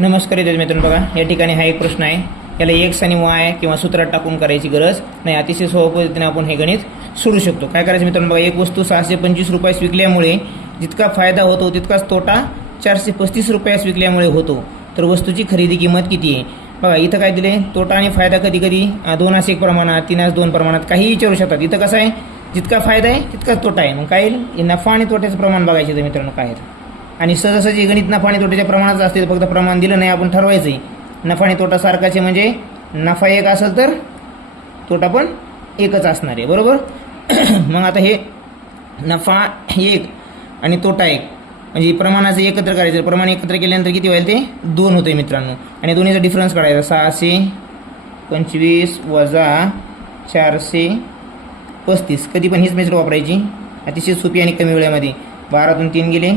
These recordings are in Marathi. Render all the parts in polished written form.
नमस्कार मित्रांनो, बघा या ठिकाणी हा एक प्रश्न आहे. याला एक्स आणि वाय किंवा सूत्रात टाकून करायची गरज नाही. अतिशय सोप्या पद्धतीने आपण हे गणित सोडू शकतो. काय करायचं मित्रांनो, बघा एक वस्तू 625 रुपयास विकल्यामुळे जितका फायदा होतो तितकाच तोटा 435 रुपयास विकल्यामुळे होतो. तर वस्तूची खरेदी किंमत किती आहे? बघा इथं काय दिले, तोटा आणि फायदा कधी कधी 2:1 प्रमाणात, 3:2 प्रमाणात काही विचारू शकतात. इथं कसं आहे, जितका फायदा आहे तितकाच तोटा आहे. मग काय येईल, नफा आणि तोट्याचं प्रमाण बघायचं तर मित्रांनो काय आहे. आणि सहजासहजी गणित नफा आणि तोट्याच्या प्रमाणात असते, फक्त प्रमाण दिलं नाही, आपण ठरवायचं आहे नफा आणि तोटा सारखाचे, म्हणजे नफा एक असेल तर तोटा पण एकच असणार आहे, बरोबर. मग आता हे नफा एक आणि तोटा एक म्हणजे प्रमाणाचं एकत्र करायचं. प्रमाण एकत्र केल्यानंतर किती होईल, ते 2 होते मित्रांनो. आणि दोन्हीचा डिफरन्स काढायचा. 625 वजा 435. कधी पण हीच मेथड वापरायची, अतिशय सोपी आणि कमी वेळेमध्ये. 12तून 3 गेले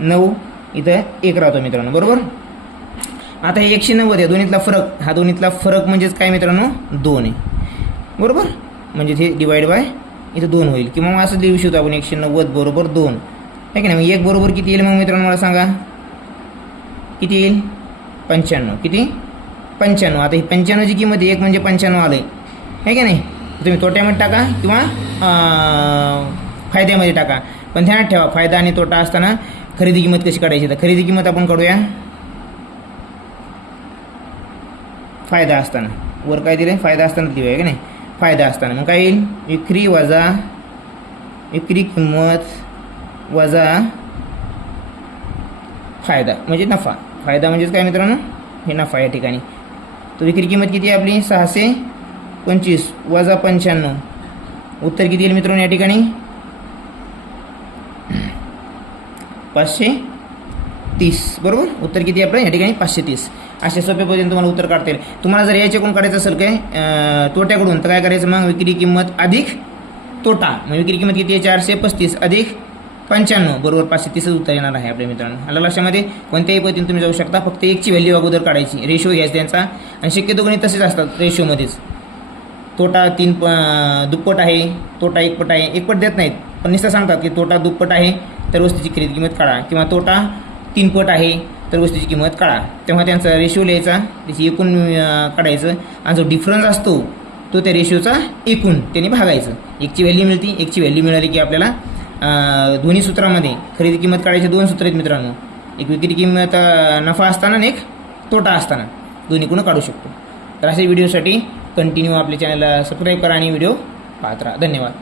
9, इथं 1 राहतो मित्रांनो, बरोबर. आता हे 190 आहे, दोन्हीतला फरक. हा दोन्हीतला फरक म्हणजेच काय मित्रांनो, 2 आहे, बरोबर. म्हणजे हे डिवाइड बाय इथं 2 होईल. किंवा मग असं लिहू शकतो आपण 190 बरोबर 2, आहे की नाही. मग 1 बरोबर किती येईल मग मित्रांनो, मला सांगा किती येईल? 95. किती? 95. आता ही 95ची किंमत 1 म्हणजे 95 आलं आहे की नाही. तुम्ही तोट्यामध्ये टाका किंवा फायद्यामध्ये टाका, पण ध्यानात ठेवा फायदा आणि तोटा असताना खरेदी किंमत कशी काढायची. तर खरेदी किंमत आपण काढूया फायदा असताना. वर काय दिलं, फायदा असताना दिलं आहे की नाही. फायदा असताना मग काय येईल, विक्री वजा विक्री किंमत वजा फायदा म्हणजे नफा. फायदा म्हणजेच काय मित्रांनो, हे नफा या ठिकाणी. तर विक्री किंमत किती आहे आपली, 625 वजा 95. उत्तर किती येईल मित्रांनो या ठिकाणी, 530, बरोबर. उत्तर किती आपलं या ठिकाणी 530. अशा सोप्या पद्धतीने तुम्हाला उत्तर काढता येईल. तुम्हाला जर याच्याकडून काढायचं असेल काय तोट्याकडून, तर काय करायचं मग, विक्री किंमत अधिक तोटा. मग विक्री किंमत किती आहे, 435 अधिक 95 बरोबर 530 उत्तर येणार आहे आपल्या मित्रांनो. आलं लक्षामध्ये. कोणत्याही पद्धतीने तुम्ही जाऊ शकता, फक्त एकची व्हॅल्यू अगोदर काढायची, रेशो घ्यायचा त्यांचा. आणि शक्यतो गणित तसेच असतात, रेशोमध्येच. तोटा 3 दुप्पट आहे, तोटा 1 पट आहे. 1 पट देत नाहीत, पण नुसतं सांगतात की तोटा दुप्पट आहे तर वस्तूची खरेदी किंमत काढा, किंवा तोटा 3 पट आहे तर वस्तूची किंमत काढा. तेव्हा त्यांचा रेशो लिहायचा, त्याची एकूण काढायचं, आणि जो डिफरन्स असतो तो त्या रेशोचा एकूण त्याने भागायचं. एकची व्हॅल्यू मिळते, एकची व्हॅल्यू मिळाली की आपल्याला दोन्ही सूत्रामध्ये खरेदी किंमत काढायचे 2 सूत्र आहेत मित्रांनो. एक विक्री किंमत नफा असताना आणि एक तोटा असताना, दोन्ही कोण काढू शकतो. तर अशा व्हिडिओसाठी कंटिन्यू आपल्या चॅनलला सबस्क्राईब करा आणि व्हिडिओ पाहत राहा. धन्यवाद.